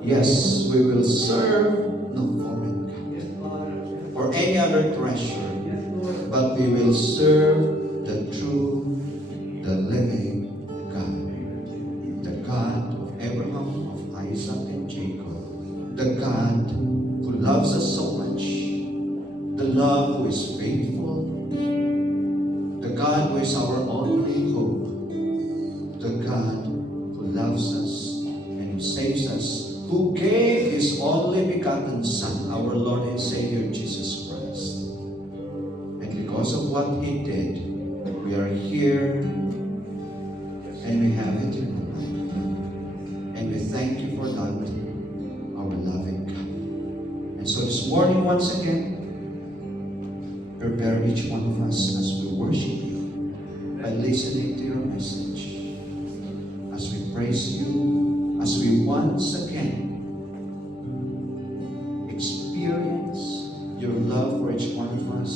Yes, we will serve no foreign God or any other treasure, but we will serve the true, the living God. The God of Abraham, of Isaac, and Jacob. The God who loves us so much. The love who is faithful. The God who is our only hope. The God who loves us and who saves us, who gave His only begotten Son, our Lord and Savior Jesus Christ. And because of what He did, we are here and we have eternal life. And we thank you for that, our loving God. And so this morning, once again, prepare each one of us as we worship you by listening to your message, as we praise you, as we once again experience your love for each one of us.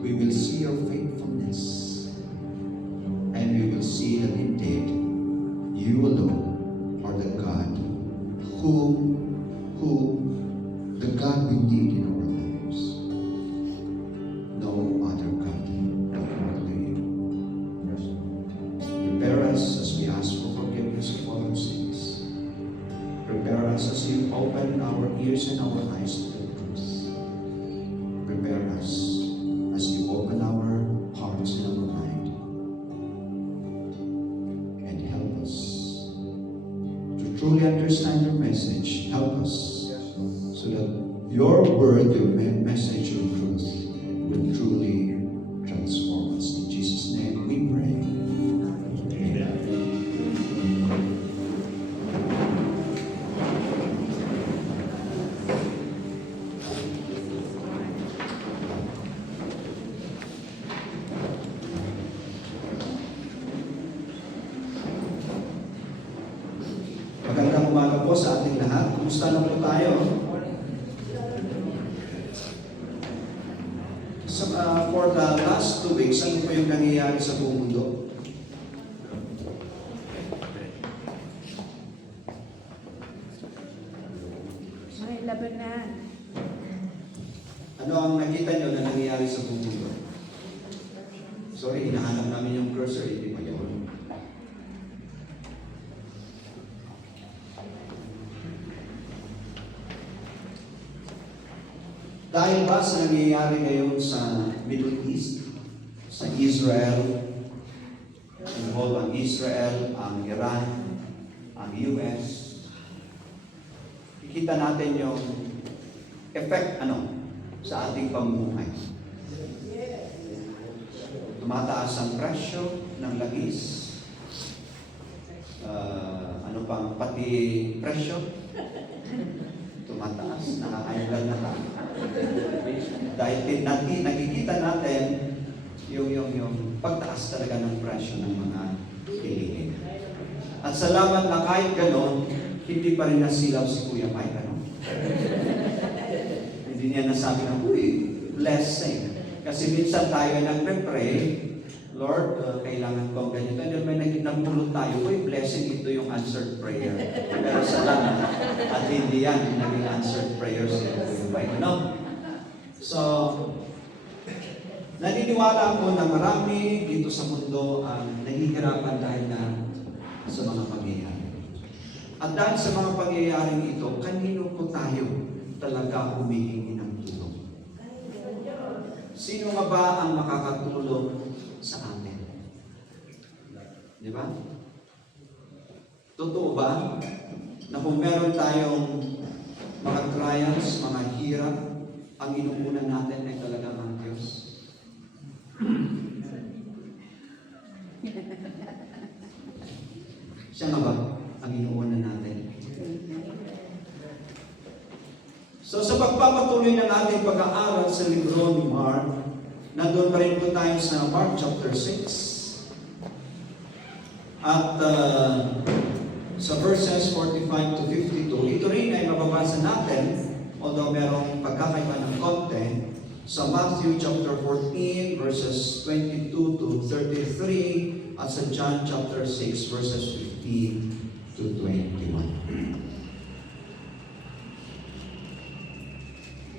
We will see your faithfulness, and we will see that indeed you alone are the God the God we need in our lives. No other God but only you. Prepare us as we ask for forgiveness of all our sins. Prepare us as you open our ears and our eyes to the truth. Prepare us as you open our hearts and our mind. And help us to truly understand your message. Help us so that your word, your message, your truth will truly transform us. In Jesus' name we pray. Amen. Magandang umaga po sa ating lahat. Kumusta na po tayo? For the last 2 weeks, ano po yung nangyayari sa buong mundo? May labanan. Ano ang nakita nyo na nangyayari sa buong mundo? Sorry, hinahanap namin yung cursor, hindi pa yun. Dahil ba sa nangyayari ngayon sa Middle East, sa Israel, involved ang Israel, ang Iran, ang US, kikita natin yung effect sa ating pamumuhay. Tumataas ang presyo ng langis, pati presyo, tumataas, nakakailan na tayo. Dahil nakikita natin yung pagtaas talaga ng presyo ng mga bilihin. At salamat na kahit ganon, hindi pa rin nasilaw si Kuya Mike. Hindi niya nasabi na, blessing. Kasi minsan tayo nagpe-pray, Lord, kailangan ko ang ganito. And may nagpulot tayo, blessing, ito yung answered prayer. Pero salamat. At hindi yan, naging answered prayers. So, naniniwala ako na marami dito sa mundo ang nahihirapan dahil na sa mga pangyayari. At dahil sa mga pangyayaring ito, kanino po tayo talaga humihingi ng tulong? Sino nga ba ang makakatulong sa atin? Di ba? Totoo ba na kung meron tayong mga trials, mga hirap, ang inuunan natin ay talagang ang Diyos? Siya nga ba ang inuunan natin? So sa pagpapatuloy ng ating pag-aaral sa libro ni Mark, nandun pa rin po tayo sa Mark chapter 6. At sa verses 45 to 52, ito rin ay mababasa natin, although merong pagkakaiba ng konti, sa Matthew chapter 14, verses 22 to 33, at sa John chapter 6, verses 15 to 21.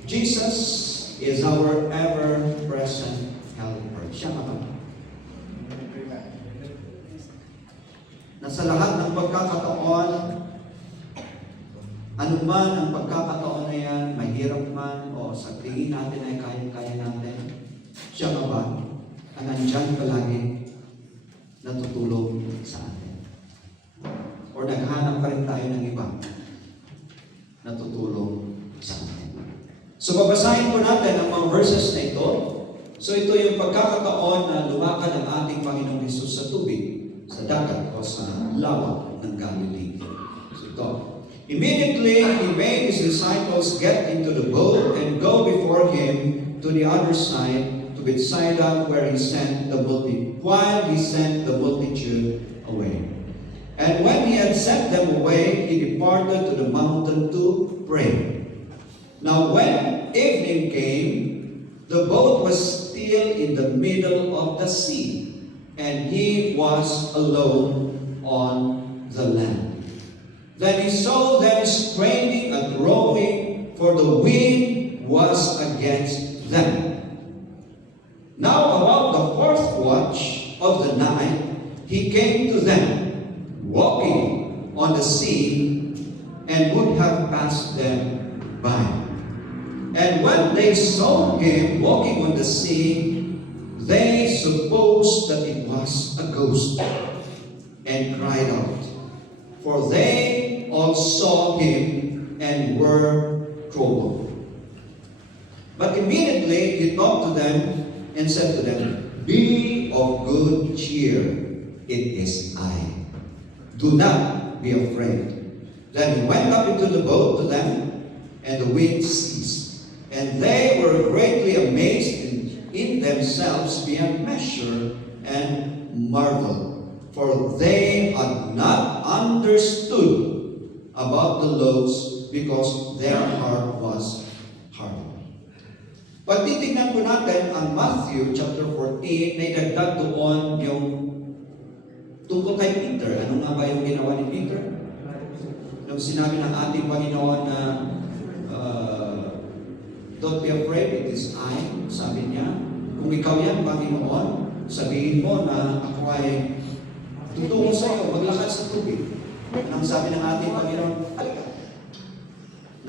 Jesus is our ever-present helper. Siya ka ba? Na sa lahat ng pagkakataon, anuman ang pagkakataon na yan, mahirap man o sa tingin natin ay kaya-kaya natin, siya ka ba ang nandyan palagi na tutulong sa atin? O naghanap pa rin tayo ng iba na tutulong sa atin? So babasahin po natin ang mga verses na ito. So ito yung pagkakataon na lumakad ang ating Panginoong Hesus sa tubig, sa dagat o sa lawa ng Galilee. So ito. Immediately he made his disciples get into the boat and go before him to the other side, to Bethsaida, where he sent the multitude, while he sent the multitude away. And when he had sent them away, he departed to the mountain to pray. Now when evening came, the boat was still in the middle of the sea, and he was alone on the land. Then he saw them straining and rowing, for the wind was against them. Now about the fourth watch of the night, he came to them, walking on the sea, and would have passed them by. And when they saw him walking on the sea, they supposed that it was a ghost, and cried out, for they all saw him and were troubled. But immediately he talked to them and said to them, be of good cheer, it is I. Do not be afraid. Then he went up into the boat to them, and the wind ceased. And they were greatly amazed in themselves beyond measure and marveled, for they had not understood about the loaves because their heart was hardened. Pag titignan po natin ang Matthew chapter 14, may dagdag doon yung tungkol kay Peter. Ano nga ba yung ginawa ni Peter? Nung sinabi ng ating Panginoon na don't be afraid, it is I. Sabi niya, kung ikaw yan, Panginoon, sabihin mo na ako ay tutungo sa iyo, maglakad sa tubig. Anong sabi ng ating Panginoon? Halika.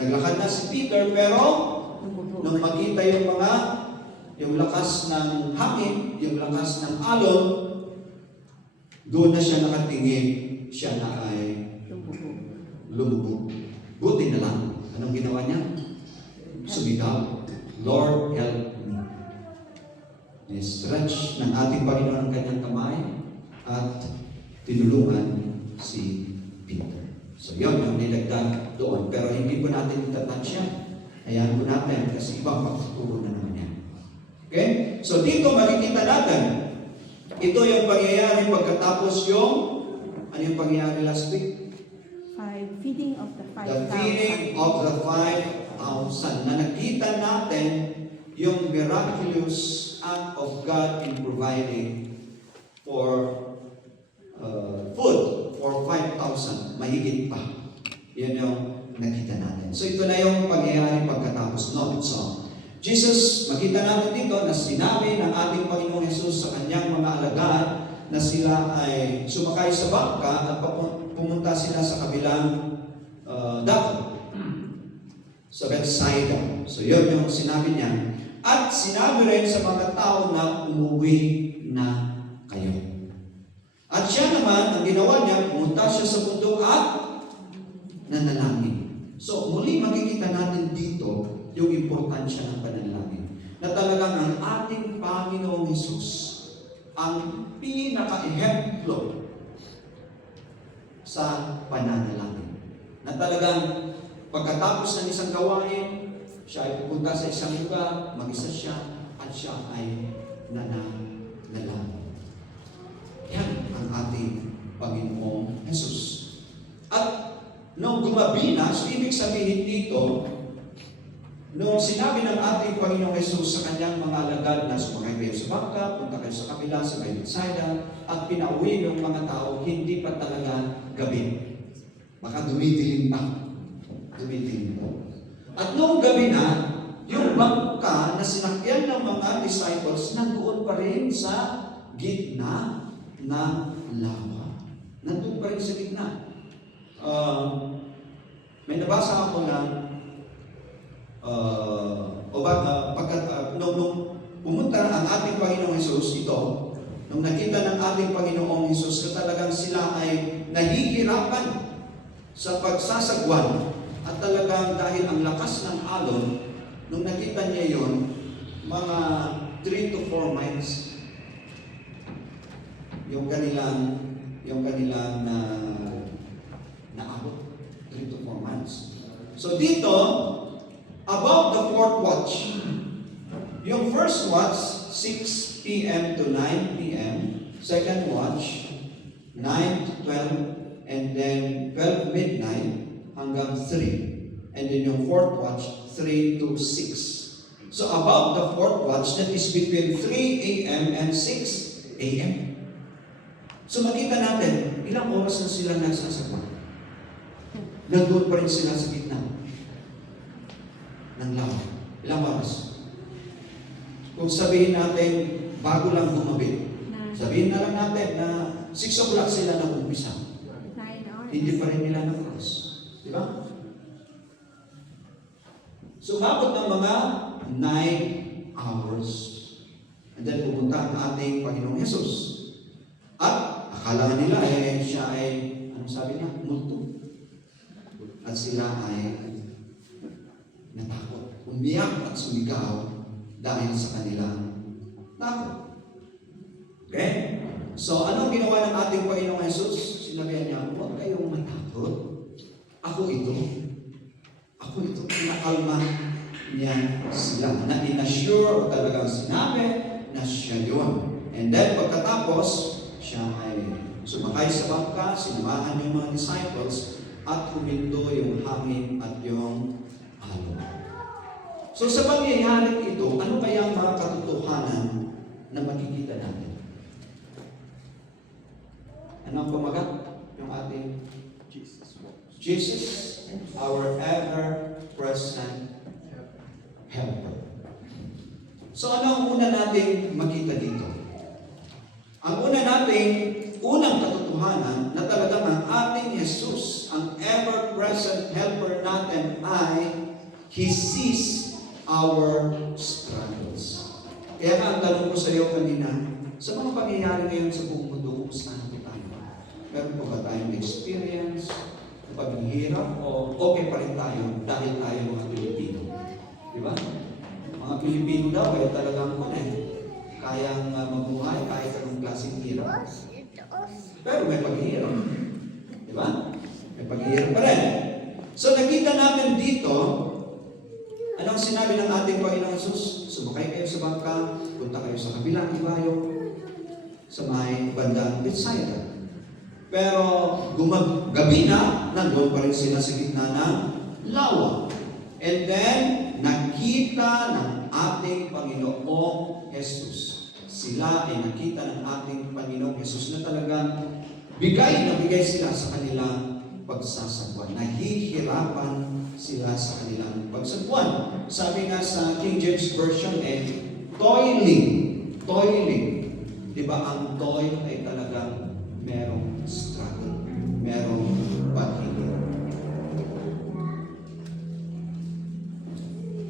Naglakad na si Peter, pero nung makita yung lakas ng hangin, yung lakas ng alon, doon na siya nakatingin, siya na ay lumubog. Buti na lang. Anong ginawa niya? Sumigaw, Lord, help me. Ni-stretch ng ating Panginoon ang kanyang kamay at tinulungan si Peter. So yun, yung nilagdag doon. Pero hindi po natin itatouch yan. Ayan po natin kasi ibang pagtuturo na naman yan. Okay? So dito makikita natin, ito yung pangyayari pagkatapos yung, ano yung pangyayari last week? Feeding of the 5,000. The feeding of the 5,000. Na nakita natin yung miraculous act of God in providing for food for 5,000. Mahigit pa. Yan yung nakita natin. So ito na yung pangyayari pagkatapos noon. So, Jesus, makita natin dito na sinabi ng ating Panginoong Hesus sa kanyang mga alagad na sila ay sumakay sa bangka at pumunta sila sa kabilang dagat sa Bethsaida. So yun yung sinabi niya. At sinabi rin sa mga tao na umuwi na kayo. At siya naman, ang ginawa niya, pumunta siya sa bundok at nanalangin. So muli makikita natin dito yung importansya ng panalangin. Na talagang ang ating Panginoong Hesus ang pinaka-ehemplo sa pananalangin. Na talagang pagkatapos ng isang gawain, siya ay pupunta sa isang lugar, mag-isa siya, at siya ay nanalangin. Yan ang ating Panginoong Hesus. At nung gumabi na, so ibig sabihin dito, nung sinabi ng ating Panginoong Hesus sa kanyang mga alagad na sumakay kayo sa bangka, punta kayo sa kabila, sa Bethsaida, at pinauwi ng mga tao, hindi pa talaga gabi. Baka dumidilim pa. Dumidilim pa. At nung gabi na, yung bangka na sinakyan ng mga disciples nandoon pa rin sa gitna ng lawa. Nandoon pa rin sa gitna. May nabasa ako na nung pumunta ang ating Panginoong Hesus nung nakita ng ating Panginoong Hesus na talagang sila ay nahihirapan sa pagsasagwan at talagang dahil ang lakas ng alon, nung nakita niya yon, mga 3 to 4 miles yung kanilang naabot. 3 to 4 miles. So dito, about the fourth watch, yung first watch, 6 p.m. to 9 p.m., second watch, 9 to 12, and then 12 midnight hanggang 3. And then yung fourth watch, 3 to 6. So about the fourth watch, that is between 3 a.m. and 6 a.m. So makita natin, ilang oras na sila nagsasagwa. Nandun pa rin sila sa gitna ng lawa. Ilang oras? Kung sabihin natin, bago lang bumabit, sabihin na lang natin na 6 o'clock sila nag-umpisa. 9 hours. Hindi pa rin nila na-cross. Di ba? So, abot ng mga 9 hours. And then, pumunta ang ating Panginoong Hesus. At, akala nila, siya ay, anong sabi niya? Multo. At sila ay natakot. Umiyak at sumigaw dahil sa kanilang takot. Okay? So, anong ginawa ng ating Panginoong Hesus? Sinabi niya, huwag kayong matakot. Ako ito. Pinakalma niya sila. Na in-assure o talagang sinabi na siya yun. And then, pagkatapos, siya ay sumakay sa bangka, sinamahan yung mga disciples, at huminto yung hangin at yung alon. So sa pangyayari ito, ano kaya ang mga katotohanan na makikita natin? Ano ang pamagat? Yung ating Jesus, our ever-present helper. So ano ang una nating makita dito? Ang unang katotohanan na talagang ang ating Jesus, ang ever-present helper natin ay He sees our struggles. Kaya nga ang tanong ko sa iyo kanina, sa mga pangyayari ngayon sa buong mundo, kumusta na tayo? Meron pa ba tayong experience, paghihirap, o okay pa rin tayo dahil tayo mga Pilipino? Di ba? Mga Pilipino daw, kaya talagang kayang mabuhay kahit anong klaseng hirap. Pero may paghihirap. Di ba? May paghihirap pa rin. So nakita namin dito, anong sinabi ng ating Panginoong Hesus? Sumakay kayo sa bangka, punta kayo sa kabilang ibayo, sa may bandang Bethsaida. Pero gabi na, nandun pa rin sila sa gitna ng lawa. And then, nakita ng ating Panginoong Hesus. Sila ay nakita ng ating Panginoong Hesus na talagang bigay sila sa kanilang pagsasagwan. Nahihirapan sila sa kanilang pagsagwan. Sabi nga sa King James Version toiling. Diba ang toil ay talagang merong struggle, merong paghihirap.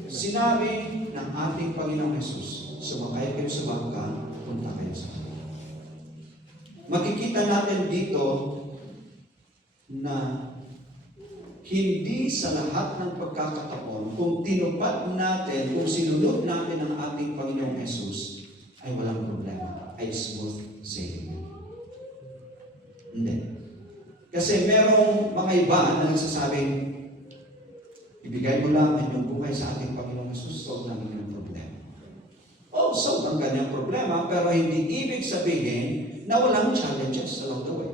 Sinabi ng ating Panginoong Hesus, sumakay kayo sa bangka, punta kayo sa bangka. Makikita natin dito na hindi sa lahat ng pagkakataon, kung tinupad natin, kung sinunod natin ang ating Panginoong Hesus, ay walang problema, ay smooth sailing. Hindi. Kasi merong mga iba na nagsasabing, ibigay mo lang ang inyong buhay sa ating Panginoong Hesus, solve namin yung problema. Solve ang kanyang problema, pero hindi ibig sabihin na walang challenges along the way.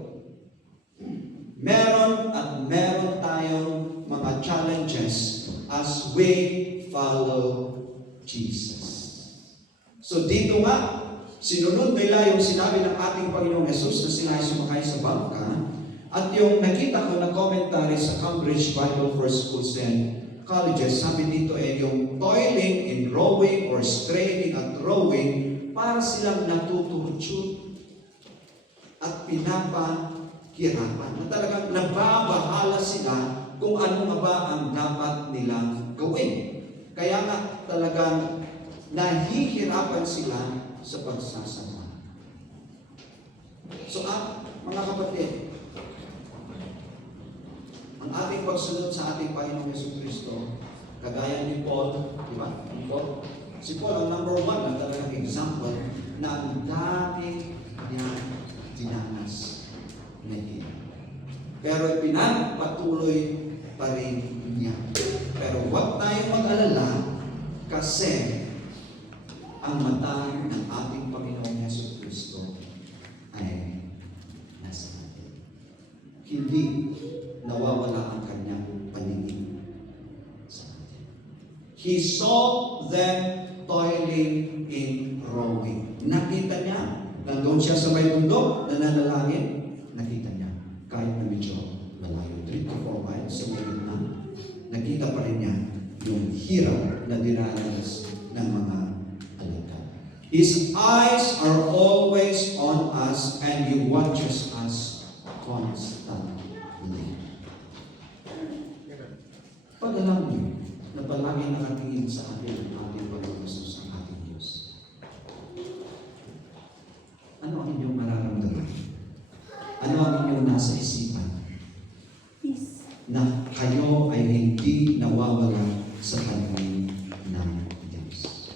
Meron tayong mga challenges as we follow Jesus. So dito nga, sinunod nila yung sinabi ng ating Panginoong Hesus na sila ay sumakay sa bangka, at yung nakita ko na commentary sa Cambridge Bible First School said, colleges, sabi dito yung toiling in rowing or straining at rowing, para silang natuturtute at pinapahirapan. Na talagang nababahala sila kung ano nga ba ang dapat nilang gawin. Kaya nga talagang nahihirapan sila sa pagsasama. So mga kapatid, ang ating pagsunod sa ating Panginoong Jesucristo, kagaya ni Paul, di ba? Si Paul ang number 1 na talagang example na ang dami niya dinanas na hirap. Pero pinagpatuloy pa rin niya. Pero huwag tayong mag-alala kasi ang mata ng ating Panginoong Jesucristo ay nasa atin. Hindi nawawala ang kanyang paningin sa atin. He saw them toiling in rowing. Nakita niya. Nandun siya sa may bundok, nananalangin. Nakita niya. Kahit na medyo malayo, 3 to 4 miles sa may gitna, nakita pa rin niya yung hirap na dinanas ng mga alagad. His eyes are always on us and He watches us constantly. Pag alam niyo na palagi nakatingin sa atin ang ating Panginoon Jesus, ang ating Diyos, ano ang inyong mararamdaman? Ano ang inyong nasa isipan? Peace. Na kayo ay hindi nawawala sa paningin ng Diyos.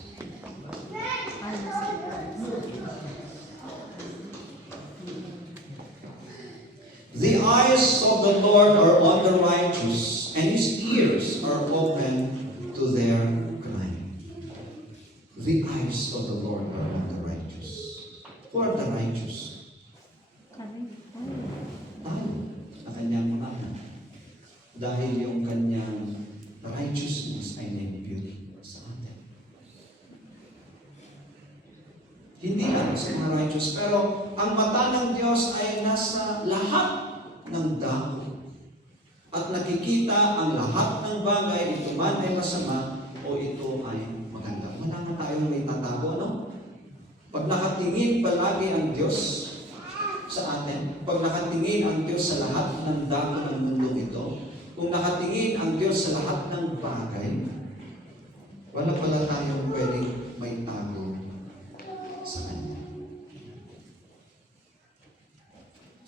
The eyes of the Lord are on the righteous, and His ears are open to their cry. The eyes of the Lord are on the righteous. Who are the righteous? Tayo, na kanyang mga anak. Dahil yung kanyang righteousness ay na-impute sa atin. Hindi lang sa mga righteous, pero ang mata ng Diyos ay nasa lahat ng dako. At nakikita ang lahat ng bagay, ito man ay masama o ito ay maganda. Wala nga tayong may tatago, no? Pag nakatingin palagi ang Diyos sa atin, pag nakatingin ang Diyos sa lahat ng dako ng mundong ito, kung nakatingin ang Diyos sa lahat ng bagay, wala pala tayong pwedeng may tago sa Kanya.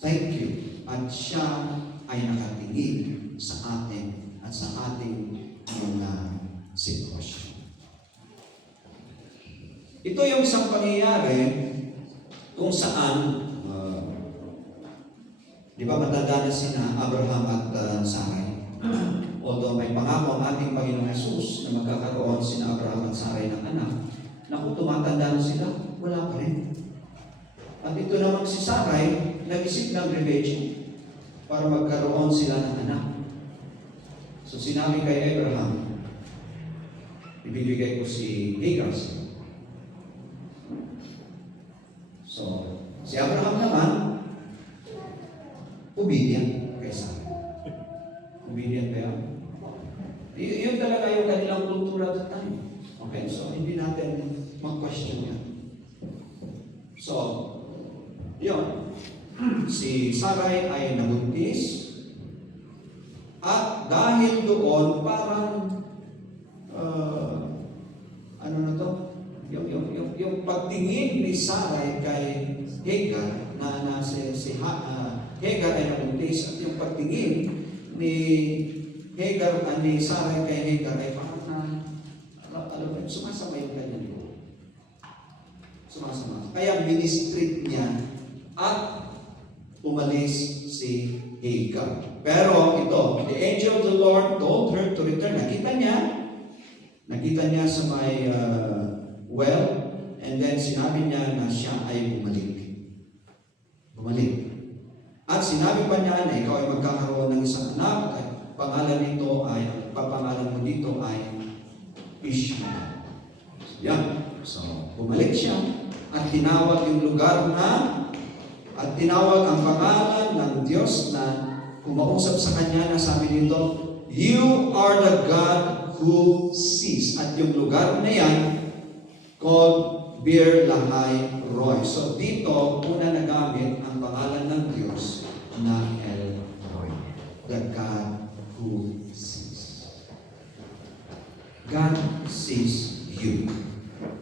Thank you. At siya ay nakatingin sa atin at sa ating mga sitwasyon. Ito yung isang pangyayari kung saan, di ba matanda na sina Abraham at Sarai. Although may pangako ang ating Panginoong Jesus na magkakaroon sina Abraham at Sarai ng anak, naku, tumatanda na sila, wala pa rin. At ito namang si Sarai, nag-isip ng revenge para magkaroon sila ng anak. So sinabi kay Abraham, ibibigay ko si Hagar. So, si Abraham naman, obedient kay Sarah. Obedient ba yan? Yun talaga yung kanilang kultura at that time. Okay, so hindi natin mag-question yan. So, yun. Si Sarai ay nabuntis at dahil doon parang ano na to? Yung pagtingin ni Sarai kay Hagar na Hagar ay nabuntis at yung pagtingin ni Hagar ni Sarai kay Hagar ay parang sumasama yung kanyang buhay. Sumasama. Kaya ministry niya at umalis si Hagar. Pero ito, the angel of the Lord told her to return. Nakita niya sa may well, and then sinabi niya na siya ay bumalik. At sinabi pa niya na ikaw ay magkakaroon ng isang anak at papangalan mo dito ay Ishmael. Yan. So, bumalik siya at tinawag yung lugar at tinawag ang pangalan ng Diyos na kumausap sa kanya na sabi nito, You are the God who sees. At yung lugar na yan, called Bir Lahai Roy. So dito, una nagamit ang pangalan ng Diyos na El Roy. The God who sees. God sees you.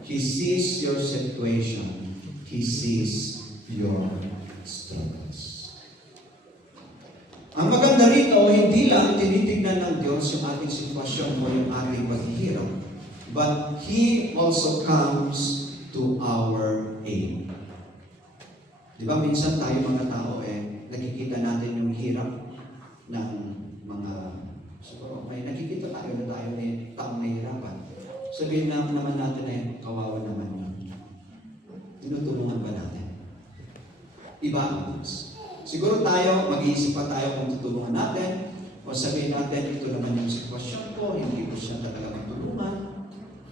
He sees your situation. He sees your struggles. Ang maganda rito, hindi lang tinitignan ng Diyos yung ating sitwasyon o yung ating paghihirap, but He also comes to our aid. Di ba minsan tayo mga tao nakikita natin yung hirap ng mga, siguro may nakikita tayo na tayo taong nahihirapan. Sabihin naman natin kawawa naman yun. Tinutulungan ba natin? Iba ang Diyos. Siguro tayo, mag-iisip pa tayo kung tutulungan natin o sabihin natin, ito naman yung sitwasyon ko, hindi ko siya talaga matulungan.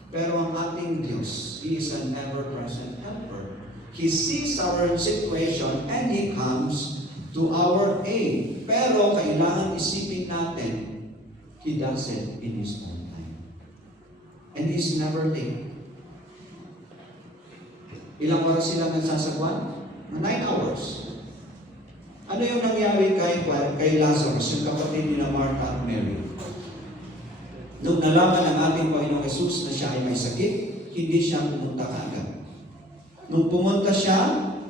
Pero ang ating Diyos, He is an ever-present helper. He sees our situation and He comes to our aid. Pero kailangan isipin natin, He does it in His own time. And He's never late. Ilang oras sila nagsasagwan? 9 hours. Ano yung nangyari kay Lazarus, yung kapatid ni Martha at Mary? Nung nalaman ng ating Panginoong Jesus na siya ay may sakit, hindi siya pumunta kaagad. Nung pumunta siya,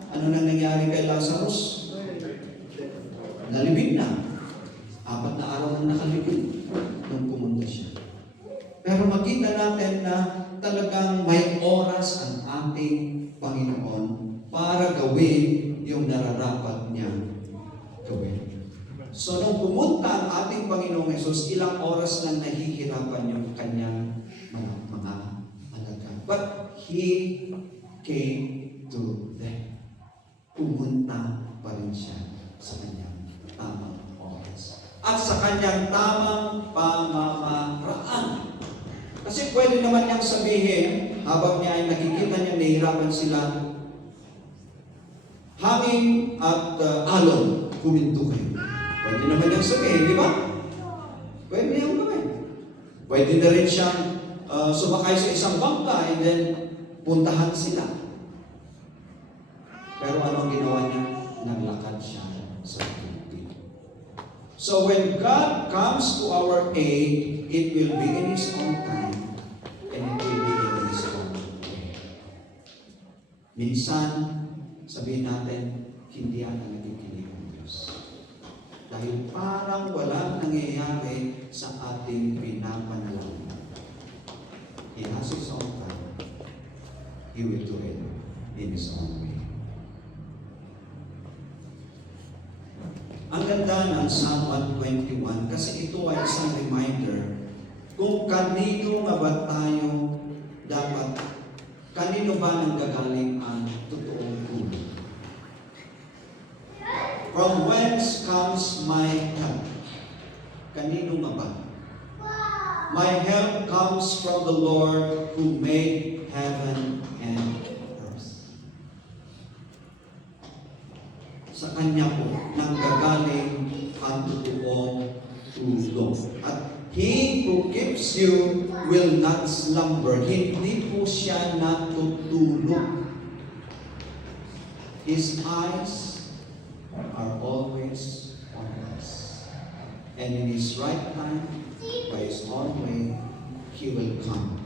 ano nang nangyari kay Lazarus? Nalibig na. 4 na araw nang nakalibig nung pumunta siya. Pero makita natin na talagang may oras ang ating Panginoon para gawin yung nararapat niya gawin. So, nung pumunta ang ating Panginoong Hesus, ilang oras lang nahihirapan yung kanyang mga alaga. But He came to them. Pumunta pa rin siya sa kanyang tamang oras. At sa kanyang tamang pamamaraan. Kasi pwede naman niyang sabihin, habang niya ay nakikita niya, nahihirapan sila, hangin at alon, huminto kayo. Pwede naman niyang sabihin, di ba? Pwede niyang gawin. Pwede na rin siyang sumakay sa isang bangka and then puntahan sila. Pero ano ang ginawa niya? Naglakad siya sa tubig. So when God comes to our aid, it will be in His own time and it will be in His own way. Minsan, sabihin natin, hindi ata nakikinig ang Diyos. Dahil parang walang nangyayari sa ating pinapanalangin. He has His own time. He will do it in His own way. Ang ganda ng Psalm 121 kasi ito ay isang reminder kung kanino nga ba tayo dapat, kanino ba nanggagaling ang totoong tulong. From whence comes my help? Kanino nga ba? My help comes from the Lord who made heaven and earth. Sa Kanya po nanggagaling ang totoong tulong. At He who keeps you will not slumber. Hindi po siya natutulog. His eyes are always on us. And in His right time, by His own way, He will come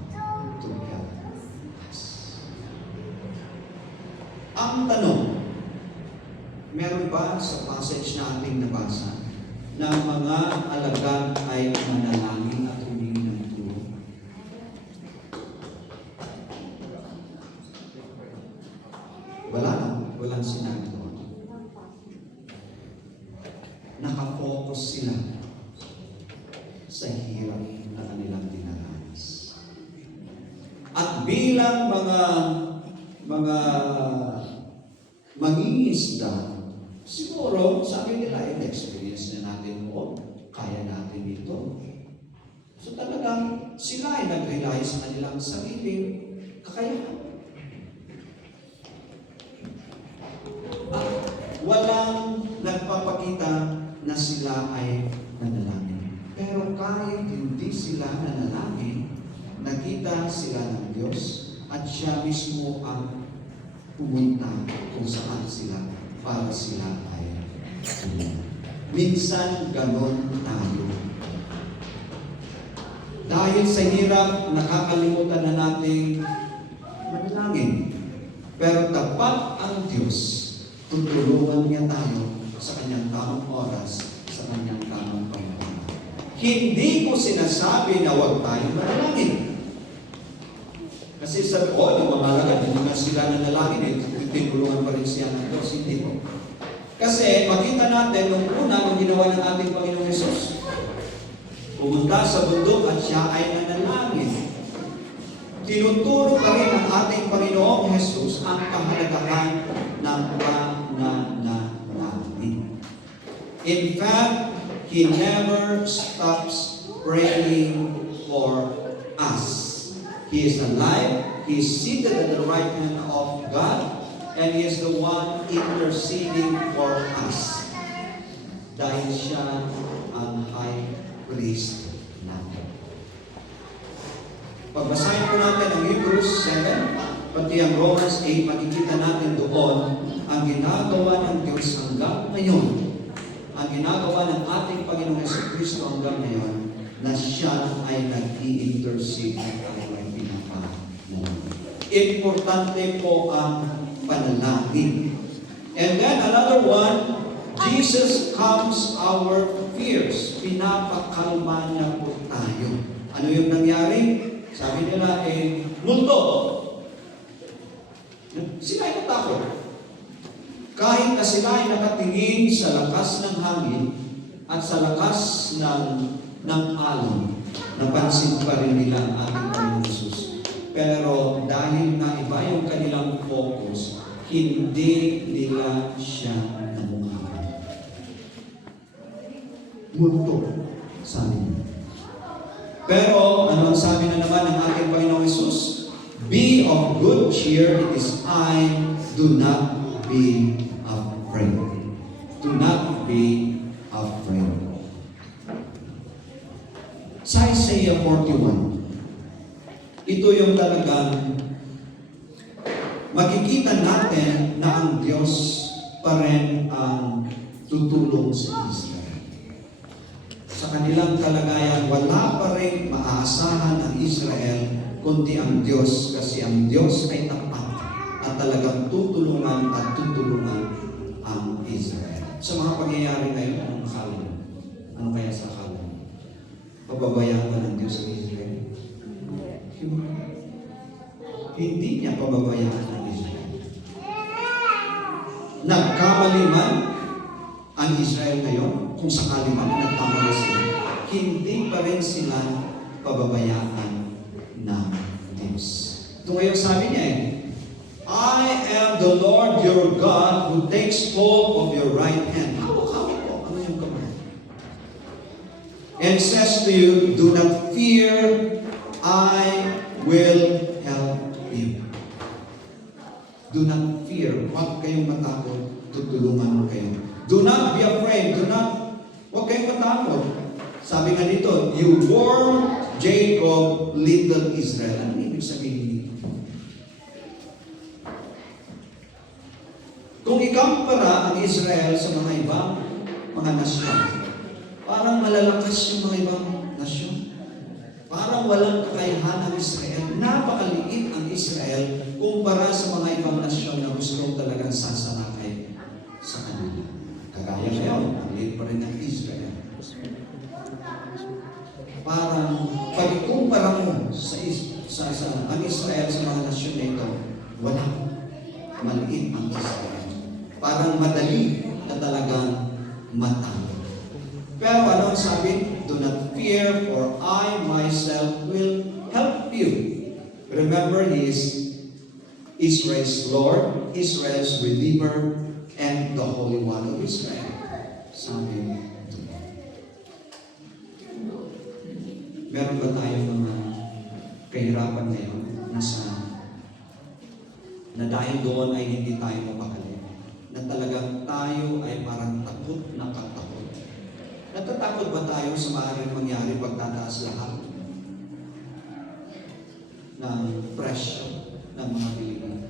to help us. Ang tanong, meron ba sa passage na ating nabasa na mga alagad ay manalangin at humingi ng tulong? Walang sinabi doon. Nakafocus sila sa hirap na kanilang dinaranas. At bilang mga mangingisda, siguro, sabi nila, experience na natin kaya natin ito. So talagang sila ay nag-rely sa kanilang sariling kakayahan. At walang nagpapakita na sila ay nanalangin. Pero kahit hindi sila nanalangin, pinakita sila ng Diyos at siya mismo ang pumunta kung saan sila para sila ay tulungan. Minsan ganon tayo. Dahil sa hirap, nakakalimutan na nating manalangin. Pero tapat ang Diyos, tutulungan niya tayo sa kanyang tamang oras, sa kanyang tamang panahon. Hindi ko sinasabi na huwag tayong manalangin. Kasi sabi, yung mga lagad, hindi na sila nanalangin, tinulungan pa rin siya ng Diyos. Hindi po. Kasi makita natin, nung una, ang ginawa ng ating Panginoong Hesus, pumunta sa bundok at siya ay nanalangin. Tinuturo pa rin ng ating Panginoong Hesus ang kahalagahan ng pananalangin. In fact, He never stops praying for us. He is alive, He is seated at the right hand of God, and He is the one interceding for us. Dahil siya ang high priest natin. Pagbasahin po natin ang Hebrews 7, pati ang Romans 8, makikita natin doon ang ginagawa ng Diyos hanggang ngayon. Ang ginagawa ng ating Panginoong Jesucristo hanggang ngayon, na siya ay nag-i-intercede at ay pinapanalangin. Importante po ang panalangin. And then another one, Jesus calms our fears. Pinapakalma niya po tayo. Ano yung nangyari? Sabi nila, multo. Sila ay natakot. Kahit na sila ay nakatingin sa lakas ng hangin at sa lakas ng alon, napansin pa rin nila ang ating Panginoon Jesus. Pero dahil na iba yung kanilang focus, hindi nila siya namukhaan. Multo, sabi niya. Pero, ano ang sabi na naman ng ating Panginoong Jesus? Be of good cheer, it is I, do not be afraid. Do not be afraid. Sa Isaiah 41, ito yung talagang makikita natin na ang Diyos pa rin ang tutulong sa Israel. Sa kanilang kalagayan, wala pa rin maaasahan ang Israel kundi ang Diyos, kasi ang Diyos ay tapat at talagang tutulungan at tutulungan ang Israel. Sa mga pangyayari ngayon, anong akala mo? Ano kaya sa akala mo? Pababayaan ba ng Diyos ang Israel? Hindi niya pababayaan ang Israel. Nagkamali man ang Israel ngayon, kung sakali man nagkamali sila, hindi pa rin sila pababayaan ng Diyos. Ito ngayon sabi niya I am the Lord your God who takes hold of your right hand. Hawak-hawak po. Ano yung kamay? And says to you, do not fear, I will help you. Do not fear. Huwag kayong matakot. Tutulungan mo kayo. Do not be afraid. Huwag kayong matakot. Sabi nga dito, you warn Jacob, little Israel. Ano ibig sabihin dito? Kung ikampara ang Israel sa mga ibang mga nasyon, parang malalakas yung mga ibang nasyon. Parang walang kakayahan ang Israel. Napakaliit ang Israel kumpara sa mga ibang nasyon na gusto talagang sasalakay sa kanila. Kagaya ngayon, ang liit pa rin ng Israel. Parang pag-ikumpara mo ang Israel sa mga nasyon na ito, wala. Maliit ang Israel. Parang madali na talagang matalo. Pero ano ang sabi? Do not fear, for I myself will help you. Remember, He is Israel's Lord, Israel's Redeemer, and the Holy One of Israel. Sabi ito. Meron ba tayong mga kahirapan ngayon na dahil doon ay hindi tayo mapakali? Na talagang tayo ay parang takot na katakot. Natatakot ba tayo sa maaaring mangyari pagtataas lahat? ng presyo ng mga bilihin.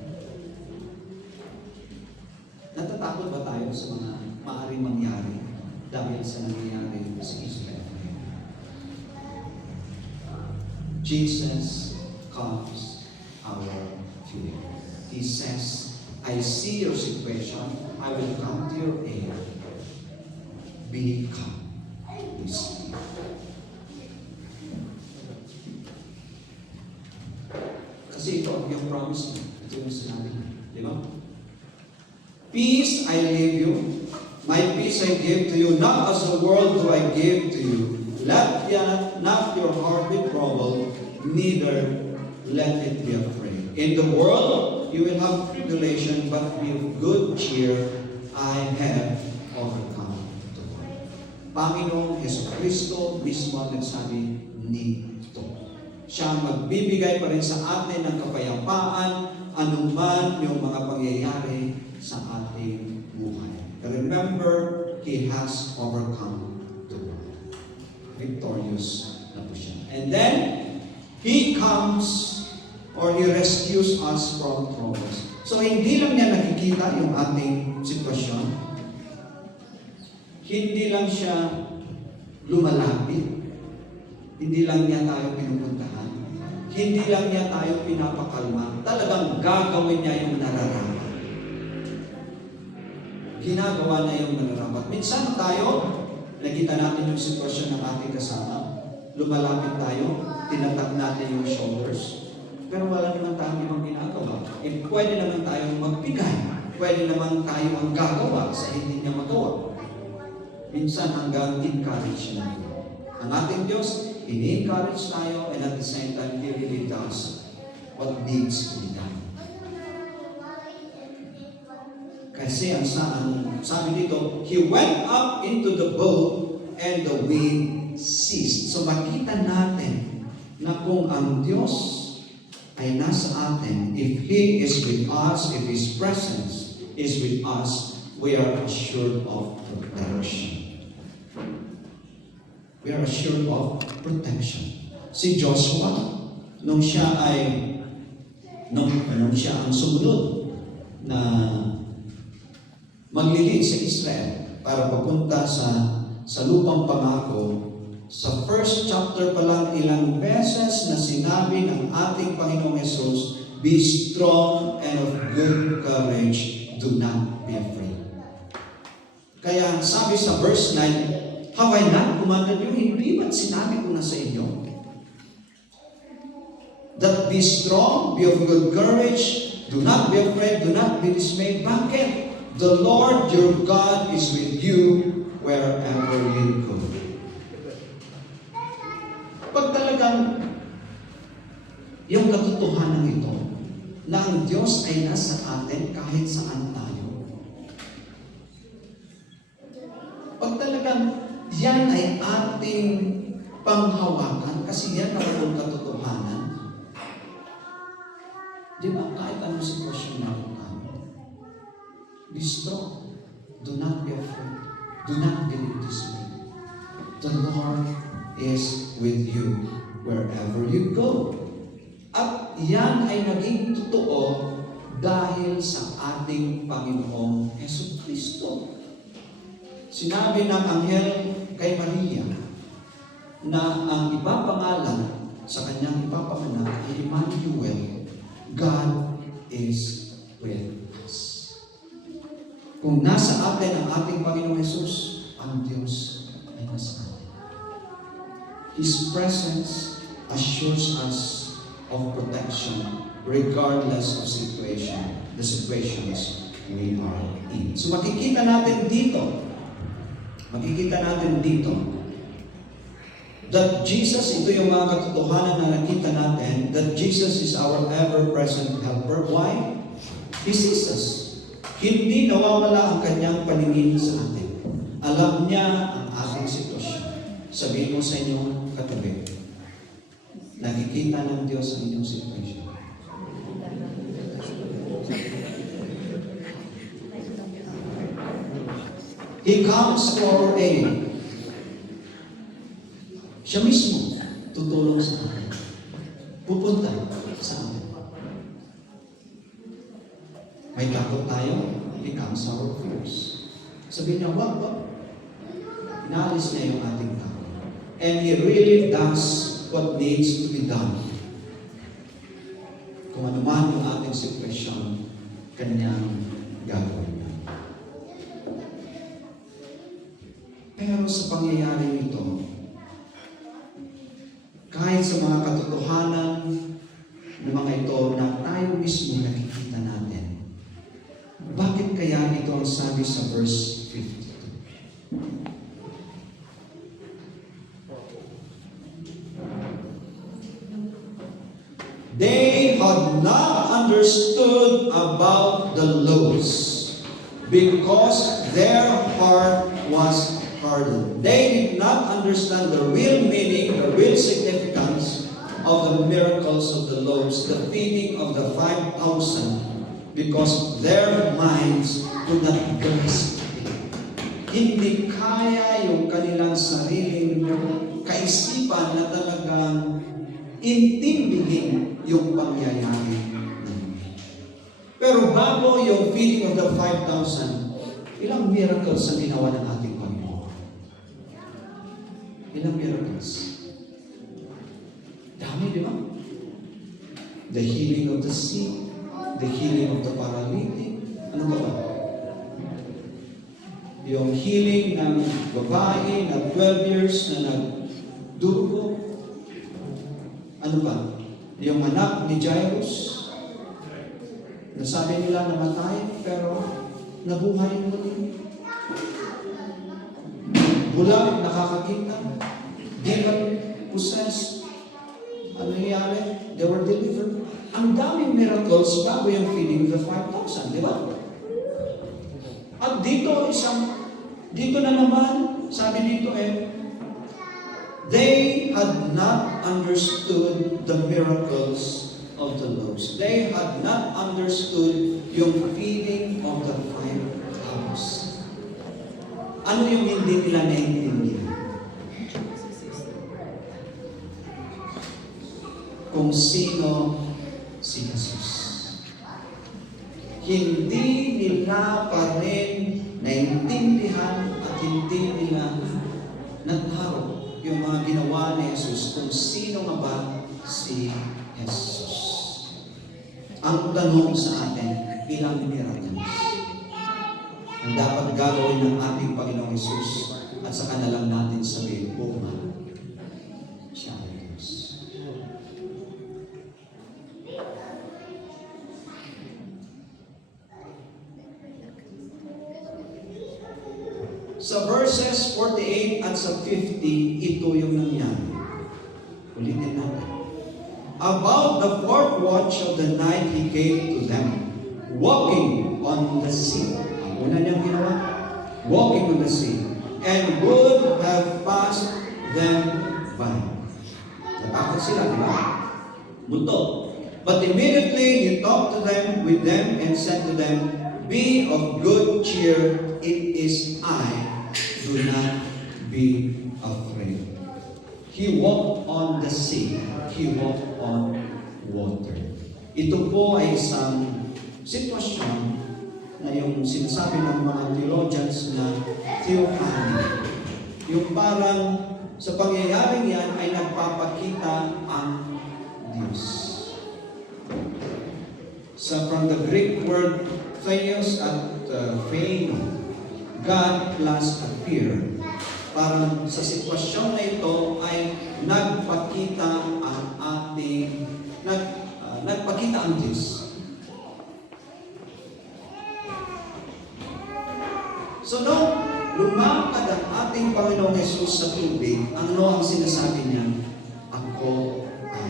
Natatakot ba tayo sa mga maaaring mangyari dahil sa nangyayari sa Israel? Jesus calms our fear. He says, I see your situation. I will come to your aid. Be calm. Be still. Kasi ito yung promise niya. Ito yung sinabi niya. Di ba? Peace I leave you. My peace I give to you. Not as the world do I give to you. Let not your heart be troubled, neither let it be afraid. In the world you will have tribulation, but be of good cheer. I have overcome the world. Panginoong Jesucristo mismo ang nagsabi nito. Siya magbibigay pa rin sa atin ng kapayapaan anuman yung mga pangyayari sa ating buhay. Remember, He has overcome the world. Victorious na po siya. And then, He comes or He rescues us from troubles. So, hindi lang niya nakikita yung ating sitwasyon. Hindi lang siya lumalapit. Hindi lang niya tayo pinupuntahan. Hindi lang niya tayo pinapakalma. Talagang gagawin niya yung nararapat. Ginagawa na yung nararapat. Minsan tayo, nakita natin yung sitwasyon ng ating kasama. Lumalapit tayo, tinatag natin yung shoulders. Pero wala naman tayong ibang ginagawa. Pwede naman tayong magbigay. Pwede naman tayo ang gagawa sa hindi niya magawa. Minsan hanggang encourage na tayo. Ang ating Diyos, ini-encourage tayo and at the same time, He really does what needs to be done. Kasi ang sabi dito, He went up into the boat and the wind ceased. So makita natin na kung ang Diyos ay nasa atin, if He is with us, if His presence is with us, we are assured of protection. We are assured of protection. Si Joshua, nung siya ang sumunod na maglilid sa Israel para papunta sa lupang pangako, sa first chapter pa lang ilang beses na sinabi ng ating Panginoong Yesus, be strong and of good courage, do not be afraid. Kaya sabi sa verse 9, have I not commanded you? Hindi ba't sinabi ko na sa inyo? That be strong, be of good courage, do not be afraid, do not be dismayed. Bakit? The Lord your God is with you wherever you go. Pag talagang yung katotohanan ito, na ang Diyos ay nasa atin kahit saan tayo. Pag talagang yan ay ating panghawakan, kasi yan ang katotohanan. Di ba? Kahit anong sitwasyon natin tayo. Be strong. Do not be afraid. Do not be dismayed. The Lord is with you wherever you go. At yan ay naging totoo dahil sa ating Panginoong Jesucristo. Sinabi ng anghel kay Maria na ang ipapangalan sa kanyang ipapanganak ay Emmanuel, God is with us. Kung nasa atin ang ating Panginoong Jesus, ang Diyos ay nasa atin. His presence assures us of protection regardless of the situations we are in. So makikita natin dito that Jesus, ito yung mga katotohanan na nakita natin, that Jesus is our ever-present helper. Why? He sees us. Hindi nawawala ang kanyang paningin sa atin. Alam niya ang ating sitwasyon. Sabihin mo sa inyong katabi, nakikita ng Diyos ang inyong sitwasyon. He comes to our aid. Siya mismo tutulong sa atin. Pupunta sa atin. May takot tayo, it becomes our fears. Sabihin niya, wag. Inaalis niya yung ating takot. And He really does what needs to be done. Kung ano man yung ating sitwasyon, Kanyang gagawin niya. Pero sa pangyayari nito, kahit sa mga katotohanan ng mga ito na tayo mismo nakikita natin, bakit kaya ito ang sabi sa verse 52? They had not understood about the laws because their heart was hardened. They did not understand the real meaning, the real significance of the miracles of the loaves, the feeding of the 5,000, because their minds could not grasp it. Hindi kaya yung kanilang sariling kaisipan na talagang intindihin yung pangyayari. Pero bago yung feeding of the 5,000, ilang miracles ang ginawa ng ating Panginoon? Ilang miracles? Dami, di ba? The healing of the sick, the healing of the paralytic. Ano ba ba? Yung healing ng babae na 12 years na nagdugo. Ano ba? Yung anak ni Jairus, nasabi nila namatay, pero nabuhay muli. Bulag, nakakakita. Demon possessed. Ano nangyari? They were delivered. Ang daming miracles bago yung feeding of the 5,000, di ba? At dito na naman, sabi dito they had not understood the miracles of the loaves. They had not understood yung feeding of the 5,000. Ano yung hindi nila naiintindihan? Kung sino si Jesus. Hindi nila pa rin naintindihan at hindi nila nataro yung mga ginawa ni Jesus kung sino nga ba si Jesus. Ang tanong sa atin, ilang miracles ang dapat gagawin ng ating Panginoong Jesus at saka na lang natin sabihin, oo nga, siya ang Diyos. Sa verses 48 at sa 50, ito yung nangyari. Ulitin natin. About the fourth watch of the night, He came to them, walking on the sea. Ang una niyang ginawa, walking on the sea, and would have passed them by. Natakot sila, di ba? Multo. But immediately He talked to them, with them, and said to them, be of good cheer, it is I. Do not be afraid. He walked on the sea. He walked on water. Ito po ay isang sitwasyon na yung sinasabi ng mga theologians na theophany. Yung parang sa pangyayaring yan ay nagpapakita ang Diyos. So from the Greek word theos at fame, God plus appear. Parang sa sitwasyon na ito ay nagpakita ang ating nagpakita ang Diyos. So nung lumakad ang ating Panginoong Jesus sa tubig, ano ang sinasabi niya? Ako ay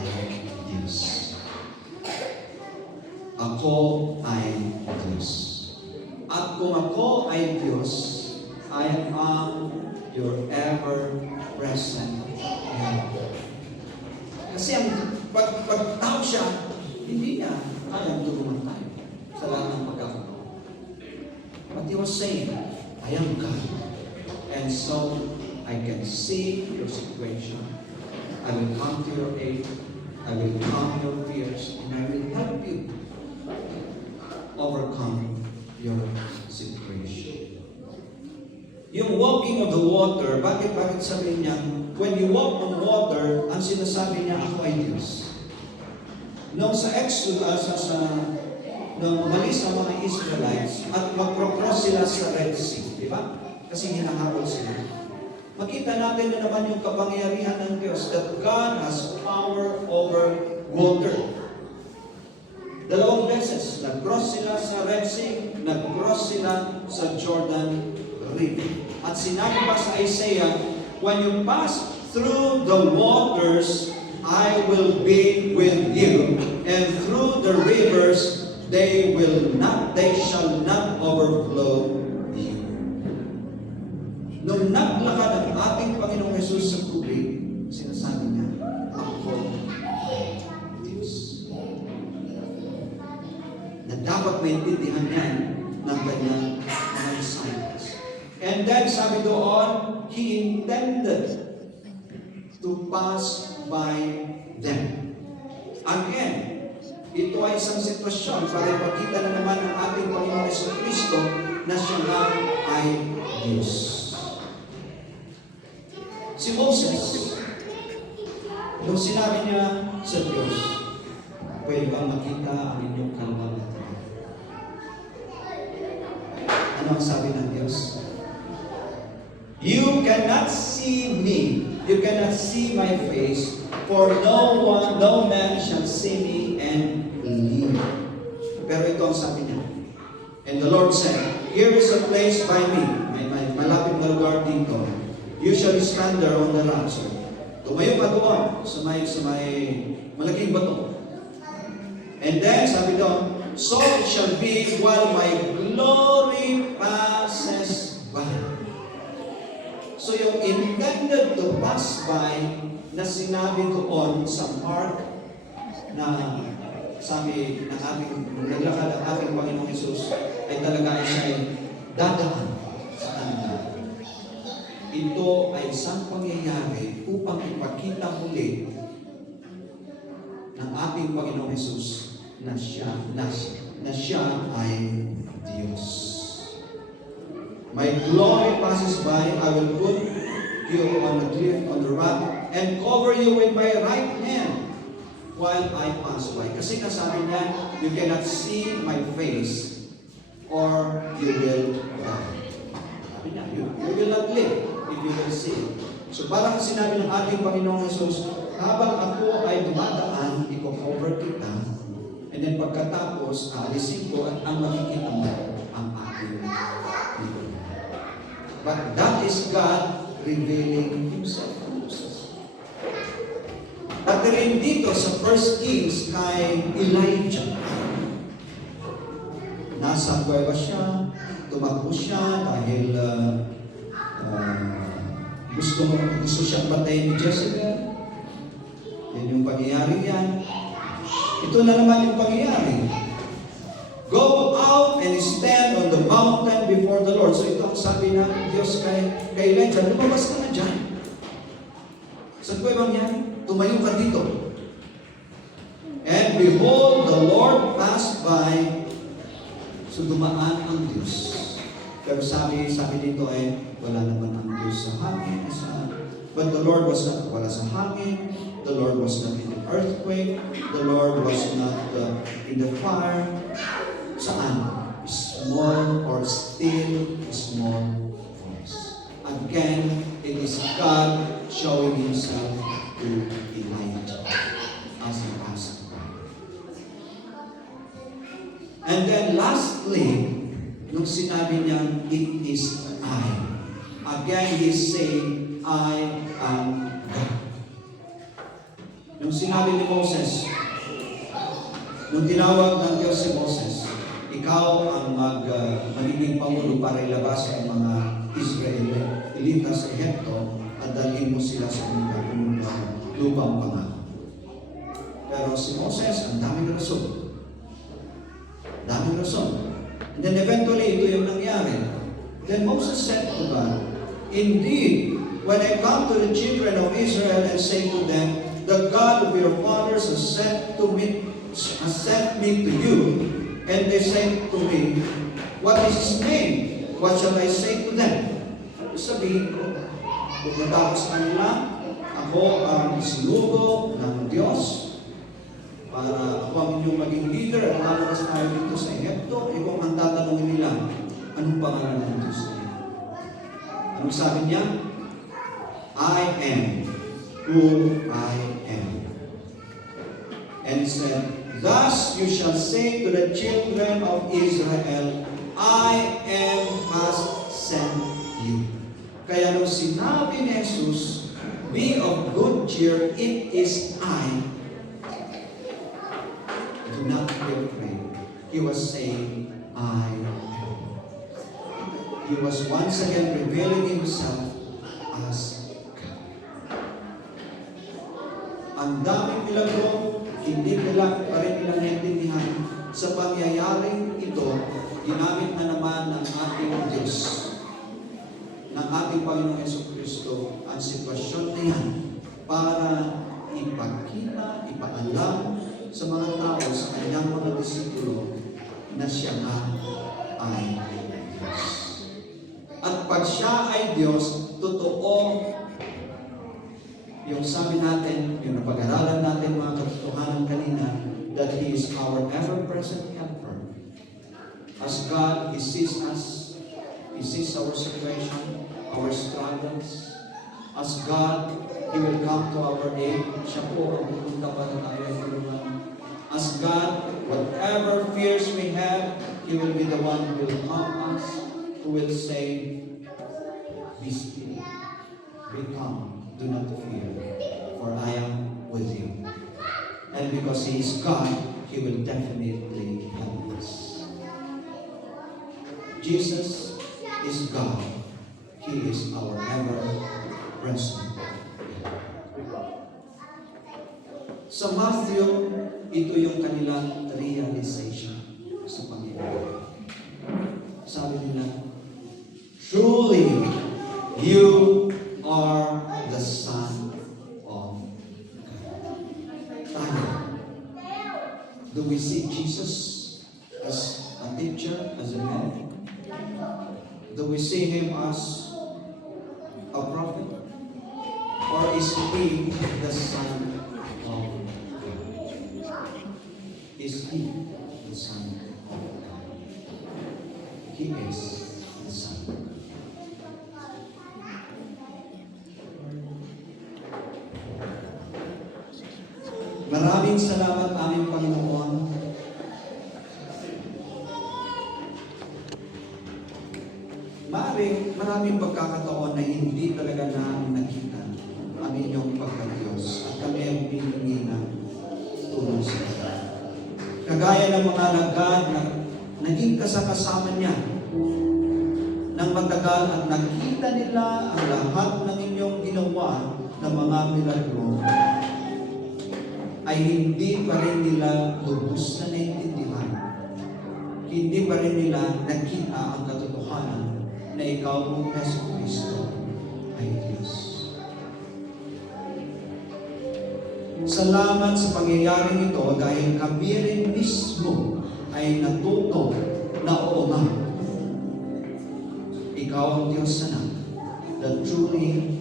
Diyos. Ako ay Diyos. At kung ako ay Diyos, I am your ever-present help. Kasi ang pagtao siya, hindi niya kayang tulungan tayo sa lahat ng pagkakataon. But He was saying, I am God. And so, I can see your situation. I will come to your aid. I will calm your fears. And water, bakit sabihin niya, when you walk on water, ang sinasabi niya, ako ay Diyos. Nung sa Exodus, nung umalis ang mga Israelites at mag-cross sila sa Red Sea, di ba? Kasi hinahabol sila. Makita natin na naman yung kapangyarihan ng Diyos that God has power over water. Dalawang beses, nag-cross sila sa Red Sea, nag-cross sila sa Jordan River. At sinabi pa sa Isaiah, when you pass through the waters, I will be with you, and through the rivers, they shall not overflow you. Nung naglakad ang ating Panginoong Jesus sa tubig, sinasabi niya, ako Diyos. Na dapat maintindihan yan ng kanyang mga disciples. And then sabi doon, He intended to pass by them. Again, ito ay isang sitwasyon para ipakita na naman ng ating Panginoon Jesucristo na siya nga ay Diyos. Si Moses, nung sinabi niya sa Diyos, pwede bang makita ang inyong kaluluwa? Ano ang sabi ng Diyos? You cannot see me. You cannot see my face, for no man shall see me and live. Pero ito ang sabi niya. And the Lord said, here is a place by me. May malapit na lugar dito. You shall stand there on the rock. Tumayo ka doon sa may malaking bato. And then, sabi doon, so it shall be while my glory passes by. So yung intended to pass by na sinabi doon sa Mark na sabi ng ating naglakad ang ating Panginoong Jesus ay talaga siya ay dadaan sa kanila. Ito ay isang pangyayari upang ipakita muli ng ating Panginoong Jesus na siya ay Diyos. My glory passes by, I will put you on the cliff, on the rock, and cover you with my right hand while I pass by. Kasi sabi niya, you cannot see my face or you will die. Sabi niya, you will not live if you will see. So parang sinabi ng ating Panginoong Jesus, habang ako ay dumadaan, i-cover kita, and then pagkatapos, alisin ko at ang makikita mo ang aking libro. But that is God revealing Himself to Moses. At rin dito sa 1 Kings kay Elijah, nasa kuweba siya, tumakbo siya dahil gusto siyang patayin ni Jezebel. Yan yung pangyayari yan. Ito na naman yung pangyayari. Go out and stand on the mountain before the Lord. So ito ang sabi ng Diyos kay Elijah, lumabas ka na dyan. Sa kuwebang yan, tumayo ka dito. And behold, the Lord passed by. So dumaan ang Diyos. Pero sabi dito ay, wala naman ang Diyos sa hangin. But the Lord was not, wala sa hangin. The Lord was not in the earthquake. The Lord was not in the fire. Saan? Small or still small voice. Again, it is God showing Himself to Elijah as he passed by. And then lastly, nung sinabi niya, it is I. Again, He's saying, I am God. Nung sinabi ni Moses, nung tinawag ng Diyos si Moses, ikaw ang magiging pangulo para ilabas ang mga Israelita sa Ehipto at dalhin mo sila sa lupang pangako. Pero si Moses, ang daming rason. Daming rason. And then eventually, ito yung nangyari. Then Moses said to God, indeed, when I come to the children of Israel and say to them, the God of your fathers has sent me to you, and they say to me, what is His name? What shall I say to them? Sabihin ko, Pumunta ako sa kanila, ako ang isinugo ng Diyos para ako ang inyong maging leader at lalabas tayo dito sa Egypto. Kung ang tatanungin nila, anong pangalan ng Diyos niya? Anong sabi niya? I am who I am. And he said, thus you shall say to the children of Israel, I am has sent you. Kaya nung sinabi ni Jesus, be of good cheer, it is I. Do not be afraid. He was saying, I am. He was once again revealing himself as God. Ang daming milagro, hindi nila pa rin nilang naintindihan. Sa pangyayaring ito, ginamit na naman ng ating Diyos, ng ating Panginoong Jesucristo, ang sitwasyon na yan para ipakita, ipaalam sa mga tao, sa kanyang mga disipulo, na siya nga ay Diyos. At pag siya ay Diyos, totoo yung sabi natin, yung napag-aralan natin mga katotohanan kanina, that He is our ever-present helper. As God, He sees us, He sees our situation, our struggles. As God, He will come to our aid. Siya po ang pupunta para tayo ay tulungan. As God, whatever fears we have, He will be the one who will calm us, who will say, be still, be calm, do not fear, for I am with you. And because He is God, He will definitely help us. Jesus is God. He is our ever-present. Sa Matthew, ito yung kanilang realization sa Panginoon. Sabi nila, truly, you are the Son of God. Tayo, do we see Jesus as a teacher, as a man? Do we see Him as a prophet? Or is He the Son of God? Is He the Son of God? He is the Son. Maraming salamat aming Panginoon. Maraming pagkakataon na hindi talaga namin nakita ang inyong pagkadiyos at kami ang hihingi ng tulong sa inyo. Kagaya ng mga lagad na naging kasama niya ng matagal at nakita nila ang lahat ng inyong ginawa ng mga milagro, ay hindi pa rin nila lubos na naintindihan. Hindi pa rin nila nakita ang katotohanan na ikaw mong Jesucristo ay Diyos. Salamat sa pangyayaring ito dahil kami rin mismo ay natuto na oo nga. Ikaw ang Diyos anak, that truly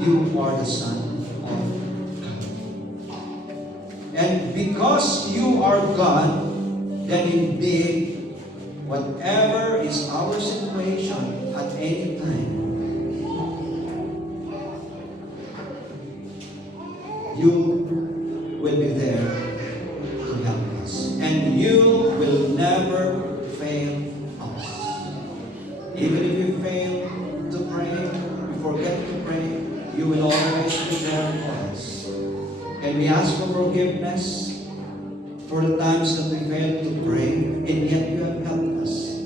you are the Son of God. And because you are God, then indeed, whatever is our situation at any time, you will be there to help us. And you will never fail us. Even if you fail to pray, you forget to pray, you will always be there for us. And we ask for forgiveness for the times that we failed to pray, and yet you have helped us.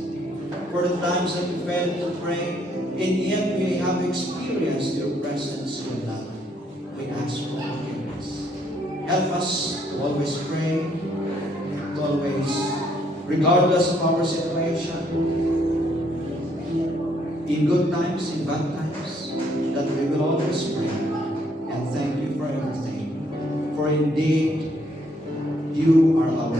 For the times that we failed to pray, and yet we have experienced your presence with love. We ask for forgiveness. Help us to always pray, to always, regardless of our situation, in good times, in bad times, that we will always pray. And thank you for everything. For indeed, you are our